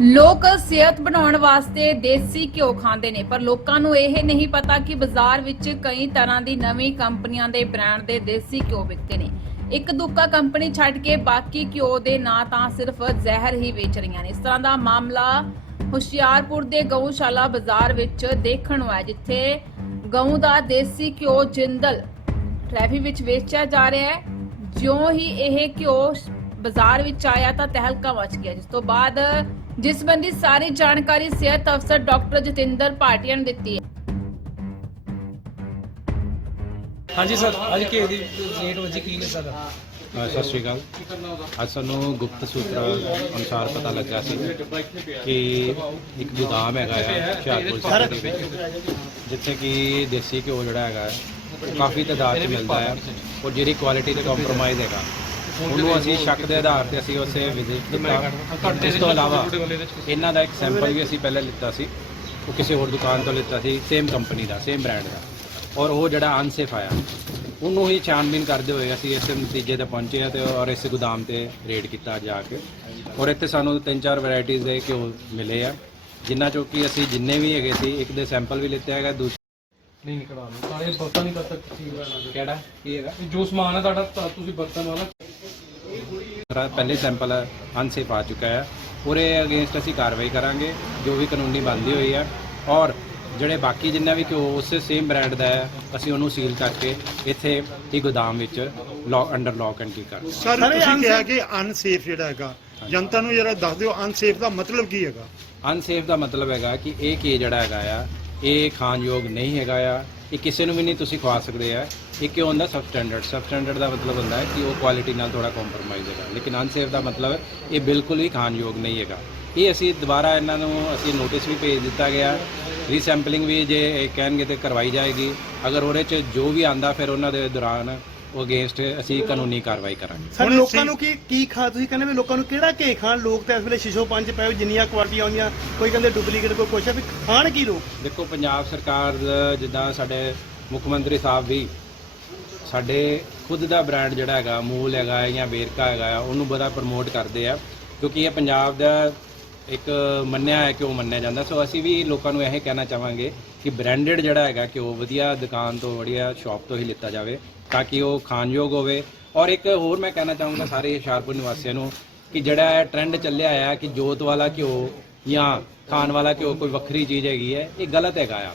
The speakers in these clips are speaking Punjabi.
ਲੋਕ ਸਿਹਤ ਬਣਾਉਣ ਵਾਸਤੇ ਦੇਸੀ ਘਿਓ ਖਾਂਦੇ ਨੇ, ਪਰ ਲੋਕਾਂ ਨੂੰ ਇਹ ਨਹੀਂ ਪਤਾ ਕਿ ਬਾਜ਼ਾਰ ਵਿੱਚ ਕਈ ਤਰ੍ਹਾਂ ਦੀ ਨਵੀਂ ਕੰਪਨੀਆਂ ਦੇ ਬ੍ਰਾਂਡ ਦੇ ਦੇਸੀ ਘਿਓ ਵਿਕਦੇ ਨੇ। ਇੱਕ ਦੁੱਕਾ ਕੰਪਨੀ ਛੱਡ ਕੇ ਬਾਕੀ ਘਿਓ ਦੇ ਨਾਂ ਤਾਂ ਸਿਰਫ ਜ਼ਹਿਰ ਹੀ ਵੇਚ ਰਹੀਆਂ ਨੇ। ਇਸ ਤਰ੍ਹਾਂ ਦਾ ਮਾਮਲਾ ਹੁਸ਼ਿਆਰਪੁਰ ਦੇ ਗਊਸ਼ਾਲਾ ਬਾਜ਼ਾਰ ਵਿੱਚ ਦੇਖਣ ਨੂੰ ਆਇਆ, ਜਿੱਥੇ ਗਊ ਦਾ ਦੇਸੀ ਘਿਓ ਜਿੰਦਲ ਟ੍ਰੈਫਿਕ ਵਿੱਚ ਵੇਚਿਆ ਜਾ ਰਿਹਾ ਹੈ। ਜਿਉਂ ਹੀ ਇਹ ਘਿਓ ਬਾਜ਼ਾਰ ਵਿੱਚ ਆਇਆ ਤਾਂ ਤਹਿਲਕਾ ਮਚ ਗਿਆ, ਜਿਸ ਤੋਂ ਬਾਅਦ ਜਿਸ ਸੰਬੰਧੀ ਸਾਰੀ ਜਾਣਕਾਰੀ ਸਿਹਤ ਅਫਸਰ ਡਾਕਟਰ ਜਤਿੰਦਰ ਭਾਟੀਆ ਨੇ ਦਿੱਤੀ ਹੈ। ਹਾਂਜੀ ਸਰ ਅੱਜ ਕੇ ਦੀ ਰੇਟ ਵਜੀ ਕੀ ਨੇ ਸਰ? ਅ, ਸਤਿ ਸ਼੍ਰੀ ਅਕਾਲ। ਅੱਜ ਸਾਨੂੰ ਗੁਪਤ ਸੂਤਰ ਅਨੁਸਾਰ ਪਤਾ ਲੱਗਾ ਸੀ ਕਿ ਇੱਕ ਗੋਦਾਮ ਹੈਗਾ ਆ ਹੁਸ਼ਿਆਰਪੁਰ ਸ਼ਹਿਰ ਦੇ ਵਿੱਚ ਜਿੱਥੇ ਕਿ ਦੇਸੀ ਘਿਓ ਜਿਹੜਾ ਹੈਗਾ ਹੈ, ਉਹ ਕਾਫੀ ਤਾਦਾਦ 'ਚ ਮਿਲਦਾ ਹੈ ਔਰ ਜਿਹੜੀ ਕੁਆਲਿਟੀ ਤੇ ਕੰਪਰੋਮਾਈਜ਼ ਹੈਗਾ ਉਹਨੂੰ ਅਸੀਂ ਸ਼ੱਕ ਦੇ ਆਧਾਰ ਤੇ ਅਸੀਂ ਉਸੇ ਵਿਜ਼ਿਟ ਕੀਤਾ। ਇਸ ਤੋਂ ਇਲਾਵਾ ਇਹਨਾਂ ਦਾ ਇੱਕ ਸੈਂਪਲ ਵੀ ਅਸੀਂ ਪਹਿਲਾਂ ਲਿੱਤਾ ਸੀ। ਉਹ ਕਿਸੇ ਹੋਰ ਦੁਕਾਨ ਤੋਂ ਲਿੱਤਾ ਸੀ ਸੇਮ ਕੰਪਨੀ ਦਾ ਸੇਮ ਬ੍ਰਾਂਡ ਦਾ। ਔਰ ਉਹ ਜਿਹੜਾ ਅਨਸੇਫ ਆਇਆ ਉਹਨੂੰ ਹੀ ਛਾਣਬੀਨ ਕਰਦੇ ਹੋਏ ਅਸੀਂ ਇਸ ਨਤੀਜੇ ਤੇ ਪਹੁੰਚੇ ਹਾਂ ਤੇ ਔਰ ਇਸ ਗੋਦਾਮ ਤੇ ਰੇਡ ਕੀਤਾ ਜਾ ਕੇ। ਔਰ ਇੱਥੇ ਸਾਨੂੰ ਤਿੰਨ ਚਾਰ ਵੈਰਾਈਟੀਆਂ ਦੇ ਘਿਓ ਮਿਲੇ ਆ ਜਿਨ੍ਹਾਂ ਚੋਂ ਕਿ ਅਸੀਂ ਜਿੰਨੇ ਵੀ ਹੈਗੇ ਸੀ ਇੱਕ ਦੇ ਸੈਂਪਲ ਵੀ ਲਿੱਤੇ ਹੈਗਾ ਦੂਸਰਾ ਨਹੀਂ ਨਿਕੜਾ ਲਓ ਬਰਤਨ ਨਹੀਂ ਕਰ ਸਕਦੀ ਕਿਹੜਾ? ਕੀ ਹੈਗਾ? ਜੋ ਸਮਾਨ ਹੈ ਤੁਹਾਡਾ ਤੁਸੀਂ ਬਰਤਨ ਵਾਲਾ ਪਹਿਲੇ ਸੈਂਪਲ ਅਨਸੇਫ ਆ ਚੁੱਕਾ ਹੈ। ਉਹਦੇ ਅਗੇਂਸਟ ਅਸੀਂ ਕਾਰਵਾਈ ਕਰਾਂਗੇ ਜੋ ਵੀ ਕਾਨੂੰਨੀ ਬੰਦੀ ਹੋਈ ਹੈ। ਔਰ ਜਿਹੜੇ ਬਾਕੀ ਜਿੰਨਾ ਵੀ ਘਿਓ ਉਸੇ ਸੇਮ ਬ੍ਰਾਂਡ ਦਾ ਹੈ ਅਸੀਂ ਉਹਨੂੰ ਸੀਲ ਕਰਕੇ ਇੱਥੇ ਹੀ ਗੋਦਾਮ ਵਿੱਚ ਲੌਕ ਅੰਡਰ ਲੌਕ ਐਂਡ ਕੀ ਕਰ ਸਰ ਤੁਸੀਂ ਕਿਹਾ ਕਿ ਅਨਸੇਫ ਜਿਹੜਾ ਹੈਗਾ ਜਨਤਾ ਨੂੰ ਜਰਾ ਦੱਸ ਦਿਓ ਅਨਸੇਫ ਦਾ ਮਤਲਬ ਕੀ ਹੈਗਾ? ਅਨਸੇਫ ਦਾ ਮਤਲਬ ਹੈਗਾ ਕਿ ਇਹ ਕੀ ਜਿਹੜਾ ਹੈਗਾ ਆ ਇਹ ਖਾਣਯੋਗ ਨਹੀਂ ਹੈਗਾ ਆ। ਇਹ ਕਿਸੇ ਨੂੰ ਵੀ ਨਹੀਂ ਤੁਸੀਂ ਖਵਾ ਸਕਦੇ ਆ। ਇਹ ਕਿਉਂ ਹੁੰਦਾ? ਸਬ ਸਟੈਂਡਰਡ ਸਬ ਸਟੈਂਡਰਡ ਦਾ ਮਤਲਬ ਹੁੰਦਾ ਹੈ ਕਿ ਉਹ ਕੁਆਲਿਟੀ ਨਾਲ ਥੋੜਾ ਕੰਪਰੋਮਾਈਜ਼ ਹੈਗਾ। ਲੇਕਿਨ ਅਨਸੇਫ ਦਾ ਮਤਲਬ ਇਹ ਬਿਲਕੁਲ ਵੀ ਖਾਣਯੋਗ ਨਹੀਂ ਹੈਗਾ। ਇਹ ਅਸੀਂ ਦੁਬਾਰਾ ਇਹਨਾਂ ਨੂੰ ਅਸੀਂ ਨੋਟਿਸ ਵੀ ਭੇਜ ਦਿੱਤਾ ਗਿਆ। ਰੀਸੈਂਪਲਿੰਗ ਵੀ ਜੇ ਇਹ ਕਹਿਣਗੇ ਤੇ ਕਰਵਾਈ ਜਾਏਗੀ। ਅਗਰ ਉਹਦੇ ਚ ਜੋ ਵੀ ਆਂਦਾ ਫਿਰ ਉਹਨਾਂ ਦੇ ਦੌਰਾਨ ਉਹ ਅਗੇਂਸਟ ਅਸੀਂ ਕਾਨੂੰਨੀ ਕਾਰਵਾਈ ਕਰਾਂਗੇ। ਸਰ ਹੁਣ ਲੋਕਾਂ ਨੂੰ ਕੀ ਕੀ ਖਾ ਤੁਸੀਂ ਕਹਿੰਦੇ ਵੀ ਲੋਕਾਂ ਨੂੰ ਕਿਹੜਾ ਘੇ ਖਾਣ? ਲੋਕ ਤਾਂ ਇਸ ਵੇਲੇ ਸ਼ਿਸ਼ੋ ਪੰਜ ਪਏ ਹੋਏ, ਜਿੰਨੀਆਂ ਕੁਆਲਿਟੀਆਂ ਆਉਂਦੀਆਂ ਕੋਈ ਕਹਿੰਦੇ ਡੁਪਲੀਕੇਟ ਕੋਈ ਕੁਛ ਵੀ ਖਾਣ ਕੀ ਲੋਕ? ਦੇਖੋ ਪੰਜਾਬ ਸਰਕਾਰ ਦਾ ਜਿੱਦਾਂ ਸਾਡੇ ਮੁੱਖ ਮੰਤਰੀ ਸਾਹਿਬ ਵੀ ਸਾਡੇ ਖੁਦ ਦਾ ਬ੍ਰਾਂਡ ਜਿਹੜਾ ਹੈਗਾ ਮੂਲ ਹੈਗਾ ਹੈ ਜਾਂ ਵੇਰਕਾ ਹੈਗਾ ਉਹਨੂੰ ਬੜਾ ਪ੍ਰਮੋਟ ਕਰਦੇ ਆ ਕਿਉਂਕਿ ਇਹ ਪੰਜਾਬ ਦਾ ਇੱਕ ਮੰਨਿਆ ਹੈ ਕਿ ਉਹ ਮੰਨਿਆ ਜਾਂਦਾ। ਸੋ ਅਸੀਂ ਵੀ ਲੋਕਾਂ ਨੂੰ ਇਹ ਕਹਿਣਾ ਚਾਹਾਂਗੇ ਕਿ ਬ੍ਰਾਂਡਡ ਜਿਹੜਾ ਹੈਗਾ ਕਿ ਉਹ ਵਧੀਆ ਦੁਕਾਨ ਤੋਂ, ਵਧੀਆ ਸ਼ਾਪ ਤੋਂ ਹੀ ਲਿੱਤਾ ਜਾਵੇ ਤਾਂ ਕਿ ਉਹ ਖਾਣਯੋਗ ਹੋਵੇ। ਔਰ ਇੱਕ ਹੋਰ ਮੈਂ ਕਹਿਣਾ ਚਾਹੂੰਗਾ ਸਾਰੇ ਹੁਸ਼ਿਆਰਪੁਰ ਨਿਵਾਸੀਆਂ ਨੂੰ ਕਿ ਜਿਹੜਾ ਟ੍ਰੈਂਡ ਚੱਲਿਆ ਆ ਕਿ ਜੋਤ ਵਾਲਾ ਘਿਓ ਜਾਂ ਖਾਣ ਵਾਲਾ ਘਿਓ ਕੋਈ ਵੱਖਰੀ ਚੀਜ਼ ਹੈਗੀ ਹੈ, ਇਹ ਗਲਤ ਹੈਗਾ ਆ।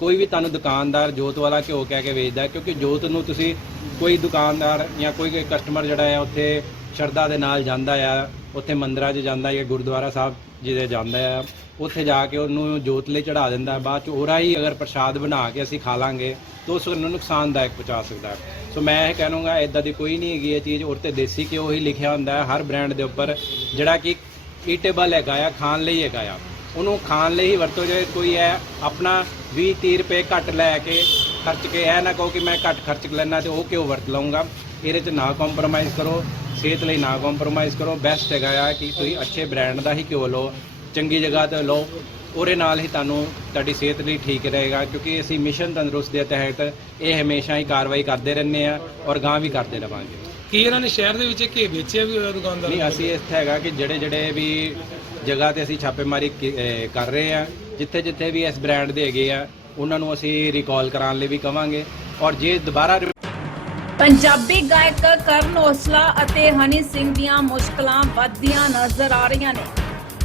ਕੋਈ ਵੀ ਤੁਹਾਨੂੰ ਦੁਕਾਨਦਾਰ ਜੋਤ ਵਾਲਾ ਘਿਓ ਕਹਿ ਕੇ ਵੇਚਦਾ ਕਿਉਂਕਿ ਜੋਤ ਨੂੰ ਤੁਸੀਂ ਕੋਈ ਦੁਕਾਨਦਾਰ ਜਾਂ ਕੋਈ ਕੋਈ ਕਸਟਮਰ ਜਿਹੜਾ ਹੈ ਉੱਥੇ ਸ਼ਰਧਾ ਦੇ ਨਾਲ ਜਾਂਦਾ ਆ, ਉੱਥੇ ਮੰਦਰਾਂ 'ਚ ਜਾਂਦਾ ਜਾਂ ਗੁਰਦੁਆਰਾ ਸਾਹਿਬ ਜਿਹਦੇ ਜਾਂਦਾ ਆ, ਉੱਥੇ ਜਾ ਕੇ ਉਹਨੂੰ ਜੋਤ ਲਈ ਚੜਾ ਦਿੰਦਾ, ਬਾਅਦ 'ਚ ਉਹਰਾ ਹੀ ਅਗਰ ਪ੍ਰਸ਼ਾਦ ਬਣਾ ਕੇ ਅਸੀਂ ਖਾ ਲਾਂਗੇ, ਤਾਂ ਉਸ ਨੂੰ ਨੁਕਸਾਨਦਾਇਕ ਪਹੁੰਚਾ ਸਕਦਾ। ਸੋ ਮੈਂ ਇਹ ਕਹਿਣੂੰਗਾ ਇਦਾਂ ਦੀ ਕੋਈ ਨਹੀਂ ਹੈਗੀ ਇਹ ਚੀਜ਼, ਔਰ ਤੇ ਦੇਸੀ ਘਿਓ ਹੀ ਲਿਖਿਆ ਹੁੰਦਾ ਹੈ, ਹਰ ਬ੍ਰਾਂਡ ਦੇ ਉੱਪਰ, ਜਿਹੜਾ ਕਿ ਈਟੇਬਲ ਹੈਗਾ ਆ, ਖਾਣ ਲਈ ਹੈਗਾ ਆ। ਉਹਨੂੰ ਖਾਣ ਲਈ ਹੀ ਵਰਤੋ, ਜੇ ਕੋਈ ਹੈ ਆਪਣਾ 20 30 ਰੁਪਏ ਘੱਟ ਲੈ ਕੇ ਖਰਚ ਕੇ, ਇਹ ਨਾ ਕਹੋ ਕਿ ਮੈਂ ਘੱਟ ਖਰਚ ਲੈਣਾ ਤੇ ਉਹ ਕਿਉਂ ਵਰਤ ਲਵਾਂਗਾ ਇਹਦੇ 'ਚ ਨਾ ਕੰਪਰੋਮਾਈਜ਼ ਕਰੋ। ਸਿਹਤ ਲਈ ਨਾ ਕੰਪਰੋਮਾਈਜ਼ ਕਰੋ। ਬੈਸਟ ਹੈਗਾ ਆ ਕਿ ਤੁਸੀਂ ਅੱਛੇ ਬ੍ਰਾਂਡ ਦਾ ਹੀ ਘਿਓ ਲਓ ਚੰਗੀ ਜਗ੍ਹਾ ਤੇ ਲਓ। ਉਹਦੇ ਨਾਲ ਹੀ ਤੁਹਾਨੂੰ ਤੁਹਾਡੀ ਸਿਹਤ ਲਈ ਠੀਕ ਰਹੇਗਾ ਕਿਉਂਕਿ ਅਸੀਂ ਮਿਸ਼ਨ ਤੰਦਰੁਸਤ ਦੇ ਤਹਿਤ ਇਹ ਹਮੇਸ਼ਾ ਹੀ ਕਾਰਵਾਈ ਕਰਦੇ ਰਹਿੰਦੇ ਆ ਔਰ ਗਾਂ ਵੀ ਕਰਦੇ ਰਵਾਂਗੇ। ਕੀ ਇਹਨਾਂ ਨੇ ਸ਼ਹਿਰ ਦੇ ਵਿੱਚ ਘੇ ਵੇਚਿਆ ਵੀ ਹੋਇਆ ਦੁਕਾਨਦਾਰ ਨਹੀਂ ਅਸੀਂ ਇੱਥੇ ਹੈਗਾ ਕਿ ਜਿਹੜੇ ਜਿਹੜੇ ਵੀ ਜਗ੍ਹਾ ਤੇ ਅਸੀਂ ਛਾਪੇਮਾਰੀ ਕੀ- ਅਹ ਕਰ ਰਹੇ ਆ ਜਿੱਥੇ ਜਿੱਥੇ ਵੀ ਇਸ ਬ੍ਰਾਂਡ ਦੇ ਹੈਗੇ ਆ ਉਹਨਾਂ ਨੂੰ ਅਸੀਂ ਰਿਕਾਲ ਕਰਾਉਣ ਲਈ ਵੀ ਕਵਾਂਗੇ। ਔਰ ਜੇ ਦੁਬਾਰਾ ਪੰਜਾਬੀ ਗਾਇਕ ਕਰਨ ਔਸਲਾ ਅਤੇ ਹਨੀ ਸਿੰਘ ਦੀਆਂ ਮੁਸ਼ਕਲਾਂ ਵੱਧਦੀਆਂ ਨਜ਼ਰ ਆ ਰਹੀਆਂ ਨੇ।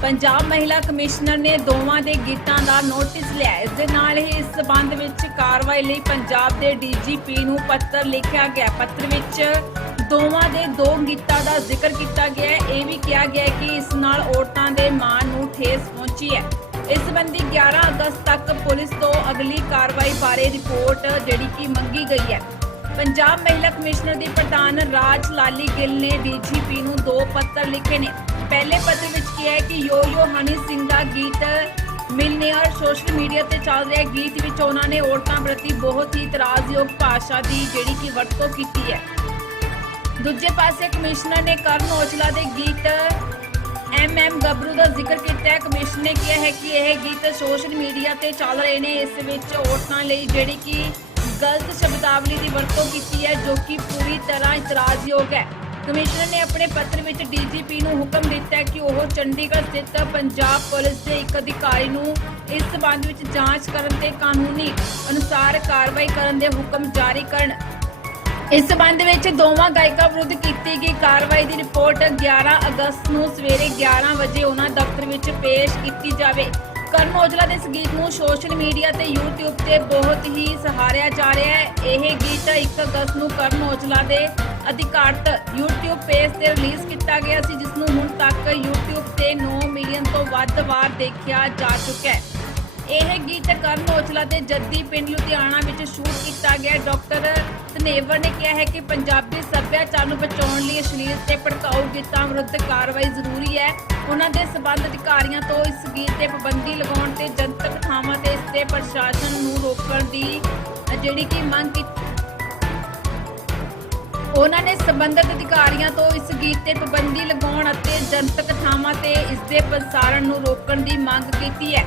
ਪੰਜਾਬ ਮਹਿਲਾ ਕਮਿਸ਼ਨਰ ਨੇ ਦੋਵਾਂ ਦੇ ਗੀਤਾਂ ਦਾ ਨੋਟਿਸ ਲਿਆ। ਇਸ ਦੇ ਨਾਲ ਹੀ ਇਸ ਸਬੰਧ ਵਿੱਚ ਕਾਰਵਾਈ ਲਈ ਪੰਜਾਬ ਦੇ ਡੀਜੀਪੀ ਨੂੰ ਪੱਤਰ ਲਿਖਿਆ ਗਿਆ। ਪੱਤਰ ਵਿੱਚ ਦੋਵਾਂ ਦੇ ਦੋ ਗੀਤਾਂ ਦਾ ਜ਼ਿਕਰ ਕੀਤਾ ਗਿਆ ਹੈ। ਇਹ ਵੀ ਕਿਹਾ ਗਿਆ ਕਿ ਇਸ ਨਾਲ ਔਰਤਾਂ ਦੇ ਮਾਣ ਨੂੰ ਠੇਸ ਪਹੁੰਚੀ ਹੈ। ਇਸ ਸੰਬੰਧੀ 11 ਅਗਸਤ ਤੱਕ ਪੁਲਿਸ ਤੋਂ ਅਗਲੀ ਕਾਰਵਾਈ ਬਾਰੇ ਰਿਪੋਰਟ ਜਿਹੜੀ ਕਿ ਮੰਗੀ ਗਈ ਹੈ। ਪੰਜਾਬ ਮਹਿਲਾ ਕਮਿਸ਼ਨਰ ਦੀ ਪ੍ਰਧਾਨ ਰਾਜ ਲਾਲੀ ਗਿੱਲ ਨੇ ਡੀਜੀਪੀ ਨੂੰ ਦੋ ਪੱਤਰ ਲਿਖੇ ਨੇ। ਪਹਿਲੇ ਪੱਤਰ ਵਿੱਚ ਕਿਹਾ ਹੈ ਕਿ ਯੋ ਯੋ ਹਨੀ ਸਿੰਘ ਦਾ ਗੀਤ ਮਿਲਨੀਅਰ ਸੋਸ਼ਲ ਮੀਡੀਆ ਤੇ ਚੱਲ ਰਿਹਾ ਗੀਤ ਵਿੱਚ ਉਹਨਾਂ ਨੇ ਔਰਤਾਂ ਪ੍ਰਤੀ ਬਹੁਤ ਹੀ ਇਤਰਾਜ਼ਯੋਗ ਭਾਸ਼ਾ ਦੀ ਜਿਹੜੀ ਕਿ ਵਰਤੋਂ ਕੀਤੀ ਹੈ। ਦੂਜੇ ਪਾਸੇ ਕਮਿਸ਼ਨਰ ਨੇ ਕਰਨ ਔਜਲਾ ਦੇ ਗੀਤ ਐਮ ਐਮ ਗੱਭਰੂ ਦਾ ਜ਼ਿਕਰ ਕੀਤਾ ਹੈ। ਕਮਿਸ਼ਨ ਨੇ ਕਿਹਾ ਹੈ ਕਿ ਇਹ ਗੀਤ ਸੋਸ਼ਲ ਮੀਡੀਆ ਤੇ ਚੱਲ ਰਹੇ ਨੇ। ਇਸ ਵਿੱਚ ਔਰਤਾਂ ਲਈ ਜਿਹੜੀ ਕਿ ਗਲਤ ਸ਼ਬਦਾਵਲੀ ਦੀ ਵਰਤੋਂ ਕੀਤੀ ਹੈ, ਜੋ ਕਿ ਪੂਰੀ ਤਰ੍ਹਾਂ ਇਤਰਾਜ਼ਯੋਗ ਹੈ। ਕਮਿਸ਼ਨਰ ਨੇ ਆਪਣੇ ਪੱਤਰ ਵਿੱਚ ਡੀਜੀਪੀ ਨੂੰ ਹੁਕਮ ਦਿੱਤਾ ਹੈ ਕਿ ਉਹ ਚੰਡੀਗੜ੍ਹ ਸਥਿਤ ਪੰਜਾਬ ਪੁਲਿਸ ਦੇ ਇੱਕ ਅਧਿਕਾਰੀ ਨੂੰ ਇਸ ਸਬੰਧ ਵਿੱਚ ਜਾਂਚ ਕਰਨ ਤੇ ਕਾਨੂੰਨੀ ਅਨੁਸਾਰ ਕਾਰਵਾਈ ਕਰਨ ਦੇ ਹੁਕਮ ਜਾਰੀ ਕਰਨ। ਇਸ ਸਬੰਧ ਵਿੱਚ ਦੋਵਾਂ ਗਾਇਕਾਂ ਵਿਰੁੱਧ ਕੀਤੀ ਗਈ ਕਾਰਵਾਈ ਦੀ ਰਿਪੋਰਟ 11 ਅਗਸਤ ਨੂੰ ਸਵੇਰੇ 11 ਵਜੇ ਉਹਨਾਂ ਦਫ਼ਤਰ ਵਿੱਚ ਪੇਸ਼ ਕੀਤੀ ਜਾਵੇ। ਕਰਨ ਔਜਲਾ ਦੇ ਇਸ ਗੀਤ ਨੂੰ ਸੋਸ਼ਲ ਮੀਡੀਆ ਤੇ YouTube ਤੇ ਬਹੁਤ ਹੀ ਸਹਾਰਿਆ ਜਾ ਰਿਹਾ ਹੈ। ਇਹ ਗੀਤ 1 ਅਗਸਤ ਨੂੰ ਕਰਨ ਔਜਲਾ ਦੇ ਅਧਿਕਾਰਤ YouTube ਪੇਜ ਤੇ ਰਿਲੀਜ਼ ਕੀਤਾ ਗਿਆ ਸੀ, ਜਿਸ ਨੂੰ ਹੁਣ ਤੱਕ YouTube ਤੇ 9 ਮਿਲੀਅਨ ਤੋਂ ਵੱਧ ਵਾਰ ਦੇਖਿਆ ਜਾ ਚੁੱਕਾ ਹੈ। ਇਹ ਗੀਤ ਕਰਨ ਔਜਲਾ ਦੇ ਜੱਦੀ ਪਿੰਡ ਲੁਧਿਆਣਾ ਵਿੱਚ ਸ਼ੂਟ ਕੀਤਾ ਗਿਆ। ਡਾਕਟਰ ਧਨੇਵਰ ਨੇ ਕਿਹਾ ਹੈ ਕਿ ਪੰਜਾਬੀ ਸੱਭਿਆਚਾਰ ਨੂੰ ਬਚਾਉਣ ਲਈ ਅਸ਼ਲੀਲ ਤੇ ਭੜਕਾਊ ਗੀਤਾਂ ਵਿਰੁੱਧ ਕਾਰਵਾਈ ਜ਼ਰੂਰੀ ਹੈ। ਉਹਨਾਂ ਦੇ ਸਬੰਧ ਅਧਿਕਾਰੀਆਂ ਤੋਂ ਇਸ ਗੀਤ ਤੇ ਪਾਬੰਦੀ ਲਗਾਉਣ ਤੇ ਜਨਤਕ ਥਾਵਾਂ ਤੇ ਇਸ ਤੇ ਪ੍ਰਸ਼ਾਸਨ ਨੂੰ ਰੋਕਣ ਦੀ ਜਿਹੜੀ ਕਿ ਮੰਗ ਕੀਤੀ ਉਹਨਾਂ ਨੇ ਸੰਬੰਧਿਤ ਅਧਿਕਾਰੀਆਂ ਤੋਂ ਇਸ ਗੀਤ ਤੇ ਪਾਬੰਦੀ ਲਗਾਉਣ ਅਤੇ ਜਨਤਕ ਥਾਵਾਂ ਤੇ ਇਸ ਦੇ ਪ੍ਰਸਾਰਣ ਨੂੰ ਰੋਕਣ ਦੀ ਮੰਗ ਕੀਤੀ ਹੈ।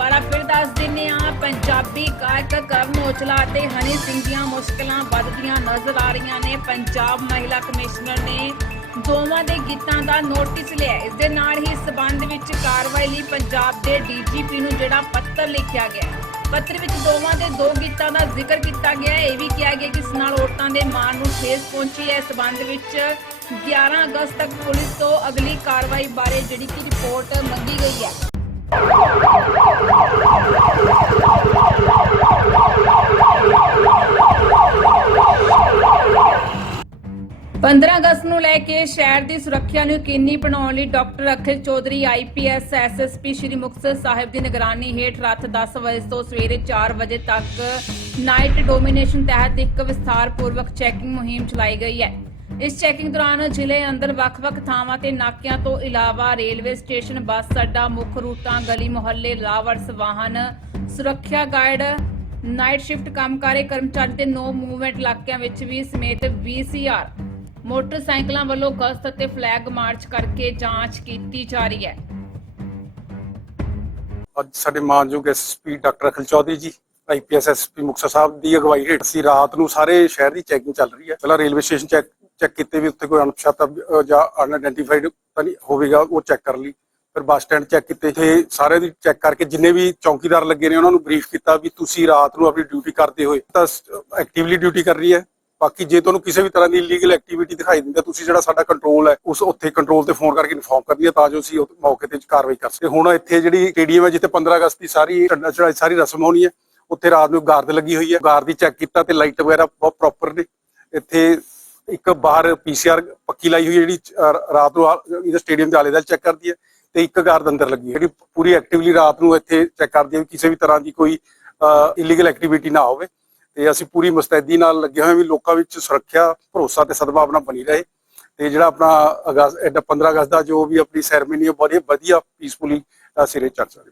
ਦੁਬਾਰਾ ਫਿਰ ਦੱਸ ਦਿੰਨੇ ਆ ਪੰਜਾਬੀ ਗਾਇਕ ਕਰਨ ਔਜਲਾ ਅਤੇ ਹਨੀ ਸਿੰਘ ਦੀਆਂ ਮੁਸ਼ਕਲਾਂ ਵੱਧਦੀਆਂ ਨਜ਼ਰ ਆ ਰਹੀਆਂ ਨੇ। ਪੰਜਾਬ ਮਹਿਲਾ ਕਮਿਸ਼ਨਰ ਨੇ ਦੋਵਾਂ ਦੇ ਗੀਤਾਂ ਦਾ ਨੋਟਿਸ ਲਿਆ। ਇਸ ਦੇ ਨਾਲ ਹੀ ਇਸ ਸਬੰਧ ਵਿੱਚ ਕਾਰਵਾਈ ਲਈ ਪੰਜਾਬ ਦੇ ਡੀਜੀਪੀ ਨੂੰ ਜਿਹੜਾ ਪੱਤਰ ਲਿਖਿਆ ਗਿਆ ਪੱਤਰ ਵਿੱਚ ਦੋਵਾਂ ਦੇ ਦੋ ਗੀਤਾਂ ਦਾ ਜ਼ਿਕਰ ਕੀਤਾ ਗਿਆ ਹੈ। ਇਹ ਵੀ ਕਿਹਾ ਗਿਆ ਕਿ ਇਸ ਨਾਲ ਔਰਤਾਂ ਦੇ ਮਾਣ ਨੂੰ ਠੇਸ ਪਹੁੰਚੀ ਹੈ। ਇਸ ਸਬੰਧ ਵਿੱਚ 11 ਅਗਸਤ ਤੱਕ ਪੁਲਿਸ ਤੋਂ ਅਗਲੀ ਕਾਰਵਾਈ ਬਾਰੇ ਜਿਹੜੀ ਕਿ ਰਿਪੋਰਟ ਮੰਗੀ ਗਈ ਹੈ। 15 ਅਗਸਤ ਨੂੰ ਲੈ ਕੇ ਸ਼ਹਿਰ ਦੀ ਸੁਰੱਖਿਆ ਨੂੰ ਯਕੀਨੀ ਬਣਾਉਣ ਲਈ doctor Akhil Chaudhary IPS SSP Shri Muktsar Sahib ਦੀ ਨਿਗਰਾਨੀ ਹੇਠ ਰਾਤ 10 ਵਜੇ ਤੋਂ ਸਵੇਰੇ 4 ਵਜੇ ਤੱਕ ਨਾਈਟ ਡੋਮੀਨੇਸ਼ਨ ਤਹਿਤ ਇੱਕ ਵਿਸਥਾਰਪੂਰਵਕ ਚੈਕਿੰਗ ਮੁਹਿੰਮ ਚਲਾਈ ਗਈ ਹੈ। ਇਸ ਚੈਕਿੰਗ ਦੌਰਾਨ ਜ਼ਿਲ੍ਹੇ ਅੰਦਰ ਵੱਖ-ਵੱਖ ਥਾਵਾਂ ਤੇ ਨਾਕਿਆਂ ਤੋਂ ਇਲਾਵਾ ਰੇਲਵੇ ਸਟੇਸ਼ਨ, ਬੱਸ ਅੱਡਾ, ਮੁੱਖ ਰੂਟਾਂ, ਗਲੀ ਮੁਹੱਲੇ ਲਾਵਰਸ ਵਾਹਨ, ਸੁਰੱਖਿਆ ਗਾਈਡ ਨਾਈਟ ਸ਼ਿਫਟ ਕੰਮਕਾਰੇ ਕਰਮਚਾਰੀ ਤੇ ਨੋ ਮੂਵਮੈਂਟ ਇਲਾਕਿਆਂ ਵਿੱਚ ਵੀ ਸਮੇਤ VCR ਮੋਟਰਸਾਈਕਲਾਂ ਵੱਲੋਂ ਗਸ਼ਤ ਅਤੇ ਫਲੈਗ ਮਾਰਚ ਕਰਕੇ ਜਾਂਚ ਕੀਤੀ ਜਾ ਰਹੀ ਹੈ। ਅੱਜ ਸਾਡੇ ਮਾਨਯੋਗ SSP doctor Akhil Chaudhary ji IPS SP Muktsar Sahib ਦੀ ਅਗਵਾਈ ਹੇਠ ਅਸੀਂ ਰਾਤ ਨੂੰ ਸਾਰੇ ਸ਼ਹਿਰ ਦੀ ਚੈਕਿੰਗ ਚੱਲ ਰਹੀ ਹੈ। ਪਹਿਲਾਂ ਰੇਲਵੇ ਸਟੇਸ਼ਨ ਚੈੱਕ ਚੈੱਕ ਕੀਤੇ ਵੀ ਉੱਥੇ ਕੋਈ ਅਣਪਛਾਤਾ ਜਾਂ ਅਨਆਇਡੈਂਟੀਫਾਈਡ ਤਾਂ ਨਹੀਂ ਹੋਵੇਗਾ, ਉਹ ਚੈੱਕ ਕਰ ਲਈ। ਫਿਰ ਬੱਸ ਸਟੈਂਡ ਚੈੱਕ ਕੀਤੇ। ਤੇ ਸਾਰੇ ਦੀ ਚੈੱਕ ਕਰਕੇ ਜਿੰਨੇ ਵੀ ਚੌਕੀਦਾਰ ਲੱਗੇ ਨੇ, ਉਹਨਾਂ ਨੂੰ ਬਰੀਫ ਕੀਤਾ ਵੀ ਤੁਸੀਂ ਰਾਤ ਨੂੰ ਆਪਣੀ ਡਿਊਟੀ ਕਰਦੇ ਹੋਏ ਤਾਂ ਐਕਟਿਵਲੀ ਡਿਊਟੀ ਕਰ ਰਹੀ ਹੈ। ਬਾਕੀ ਜੇ ਤੁਹਾਨੂੰ ਕਿਸੇ ਵੀ ਤਰ੍ਹਾਂ ਦੀ ਇਲੀਗਲ ਐਕਟੀਵਿਟੀ ਦਿਖਾਈ ਦਿੰਦੀ ਹੈ, ਤੁਸੀਂ ਜਿਹੜਾ ਸਾਡਾ ਕੰਟਰੋਲ ਹੈ, ਉਸ ਉੱਥੇ ਕੰਟਰੋਲ ਤੇ ਫੋਨ ਕਰਕੇ ਇਨਫੋਰਮ ਕਰਨੀ ਹੈ ਤਾਂ ਜੋ ਅਸੀਂ ਮੌਕੇ ਤੇ ਕਾਰਵਾਈ ਕਰ ਸਕੀਏ। ਹੁਣ ਇੱਥੇ ਜਿਹੜੀ ਸਟੇਡੀਅਮ ਹੈ, ਜਿੱਥੇ 15 ਅਗਸਤ ਦੀ ਸਾਰੀ ਝੰਡਾ ਚੜਾਈ ਸਾਰੀ ਰਸਮ ਹੋਣੀ ਹੈ, ਉੱਥੇ ਰਾਤ ਨੂੰ ਗਾਰਡ ਲੱਗੀ ਹੋਈ ਹੈ। ਗਾਰਡ ਦੀ ਚੈੱਕ ਕੀਤਾ ਤੇ ਲਾਈਟ ਵਗੈਰਾ ਬਹੁਤ ਪ੍ਰੋਪਰ ਨੇ। ਇੱਥੇ ਇੱਕ ਬਾਹਰ ਪੀਸੀਆਰ ਪੱਕੀ ਲਾਈ ਹੋਈ ਹੈ ਜਿਹੜੀ ਅਹ, ਰਾਤ ਨੂੰ ਆ- ਇਹਦੇ ਸਟੇਡੀਅਮ ਦੇ ਆਲੇ ਦੁਆਲੇ ਚੈੱਕ ਕਰਦੀ ਹੈ ਤੇ ਇੱਕ ਗਾਰਡ ਅੰਦਰ ਲੱਗੀ ਹੈ। ਜਿਹੜੀ ਪੂਰੀ ਐਕਟਿਵਲੀ ਰਾਤ ਨੂੰ ਇੱਥੇ ਚੈੱਕ ਕਰਦੀ ਹੈ ਵੀ ਕਿਸੇ ਵੀ ਤਰ੍ਹਾਂ ਦੀ ਕੋਈ ਇਲੀਗਲ ਐਕਟੀਵਿਟੀ ਨਾ ਹੋਵੇ ਤੇ ਅਸੀਂ ਪੂਰੀ ਮੁਸਤੈਦੀ ਨਾਲ ਲੱਗੇ ਹੋਏ ਹਾਂ ਵੀ ਲੋਕਾਂ ਵਿੱਚ ਸੁਰੱਖਿਆ ਭਰੋਸਾ ਤੇ ਸਦਭਾਵਨਾ ਬਣੀ ਰਹੇ ਤੇ ਜਿਹੜਾ ਆਪਣਾ ਅਗਸਤ ਇਹਦਾ 15 ਅਗਸਤ ਦਾ ਜੋ ਵੀ ਆਪਣੀ ਸੈਰੇਮਨੀ ਹੈ ਬੜੀ ਵਧੀਆ ਪੀਸਫੁਲੀ ਸਿਰੇ ਚੜ ਸਕੇ।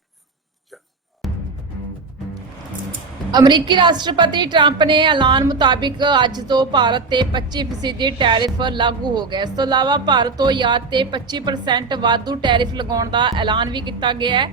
ਅਮਰੀਕੀ ਰਾਸ਼ਟਰਪਤੀ ਟਰੰਪ ਨੇ ਐਲਾਨ ਮੁਤਾਬਿਕ ਅੱਜ ਤੋਂ ਭਾਰਤ ਤੇ 25% ਟੈਰਿਫ ਲਾਗੂ ਹੋ ਗਿਆ। ਇਸ ਤੋਂ ਇਲਾਵਾ ਭਾਰਤ ਤੋਂ ਯਾਦ ਤੇ 25% ਵਾਧੂ ਟੈਰਿਫ ਲਗਾਉਣ ਦਾ ਐਲਾਨ ਵੀ ਕੀਤਾ ਗਿਆ ਹੈ।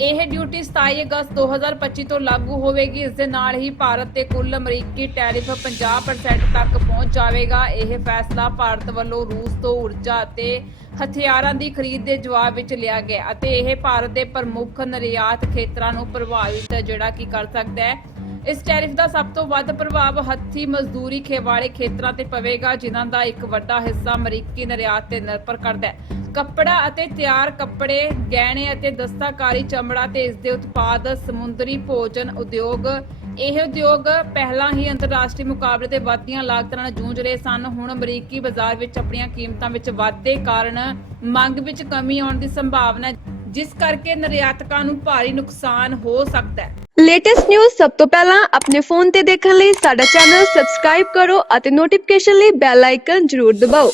ਇਹ ਡਿਊਟੀ 27 ਅਗਸਤ 2025 ਤੋਂ ਲਾਗੂ ਹੋਵੇਗੀ। ਇਸ ਦੇ ਨਾਲ ਹੀ ਭਾਰਤ ਤੇ ਕੁੱਲ ਅਮਰੀਕੀ ਟੈਰਿਫ 50% ਤੱਕ ਪਹੁੰਚ ਇਹ ਫੈਸਲਾ ਭਾਰਤ ਵੱਲੋਂ ਰੂਸ ਤੋਂ ਊਰਜਾ ਅਤੇ ਹਥਿਆਰਾਂ ਦੀ ਖਰੀਦ ਦੇ ਜਵਾਬ ਵਿੱਚ ਲਿਆ ਗਿਆ ਅਤੇ ਇਹ ਭਾਰਤ ਦੇ ਪ੍ਰਮੁੱਖ ਨਿਰਯਾਤ ਖੇਤਰਾਂ ਨੂੰ ਪ੍ਰਭਾਵਿਤ ਜਿਹੜਾ ਕਿ ਕਰ ਸਕਦਾ ਹੈ। ਇਸ ਟੈਰਿਫ ਦਾ ਸਭ ਤੋਂ ਵੱਧ ਪ੍ਰਭਾਵ ਹੱਥੀ ਮਜ਼ਦੂਰੀ ਖੇਵਾਲੇ ਖੇਤਰਾਂ ਤੇ ਪਵੇਗਾ, ਜਿਨ੍ਹਾਂ ਦਾ ਇੱਕ ਵੱਡਾ ਹਿੱਸਾ ਅਮਰੀਕੀ ਨਿਰਯਾਤ ਤੇ ਨਿਰਭਰ ਕਰਦਾ ਹੈ। ਕੱਪੜਾ ਅਤੇ ਤਿਆਰ ਕੱਪੜੇ, ਗਹਿਣੇ ਅਤੇ ਦਸਤਾਕਾਰੀ ਚਮੜਾ ਤੇ ਇਸ ਦੇ ਉਤਪਾਦ ਸਮੁੰਦਰੀ ਭੋਜਨ ਉਦਯੋਗ ਇਹ ਉਦਯੋਗ ਪਹਿਲਾਂ ਹੀ ਅੰਤਰਰਾਸ਼ਟਰੀ ਮੁਕਾਬਲੇ ਤੇ ਵੱਧਦੀਆਂ ਲਾਗਤਾਂ ਨਾਲ ਜੂਝ ਰਹੇ ਸਨ। ਹੁਣ ਅਮਰੀਕੀ ਬਾਜ਼ਾਰ ਵਿੱਚ ਆਪਣੀਆਂ ਕੀਮਤਾਂ ਵਿੱਚ ਵਾਧੇ ਕਾਰਨ ਮੰਗ ਵਿੱਚ ਕਮੀ ਆਉਣ ਦੀ ਸੰਭਾਵਨਾ ਜਿਸ ਕਰਕੇ ਨਿਰਯਾਤਕਾਂ ਨੂੰ ਭਾਰੀ ਨੁਕਸਾਨ ਹੋ ਸਕਦਾ ਹੈ। ਲੇਟੈਸਟ ਨਿਊਜ਼ ਸਭ ਤੋਂ ਪਹਿਲਾਂ ਆਪਣੇ ਫੋਨ ਤੇ ਦੇਖਣ ਲਈ ਸਾਡਾ ਚੈਨਲ ਸਬਸਕ੍ਰਾਈਬ ਕਰੋ ਅਤੇ ਨੋਟੀਫਿਕੇਸ਼ਨ ਲਈ ਬੈਲ ਆਈਕਨ ਜ਼ਰੂਰ ਦਬਾਓ।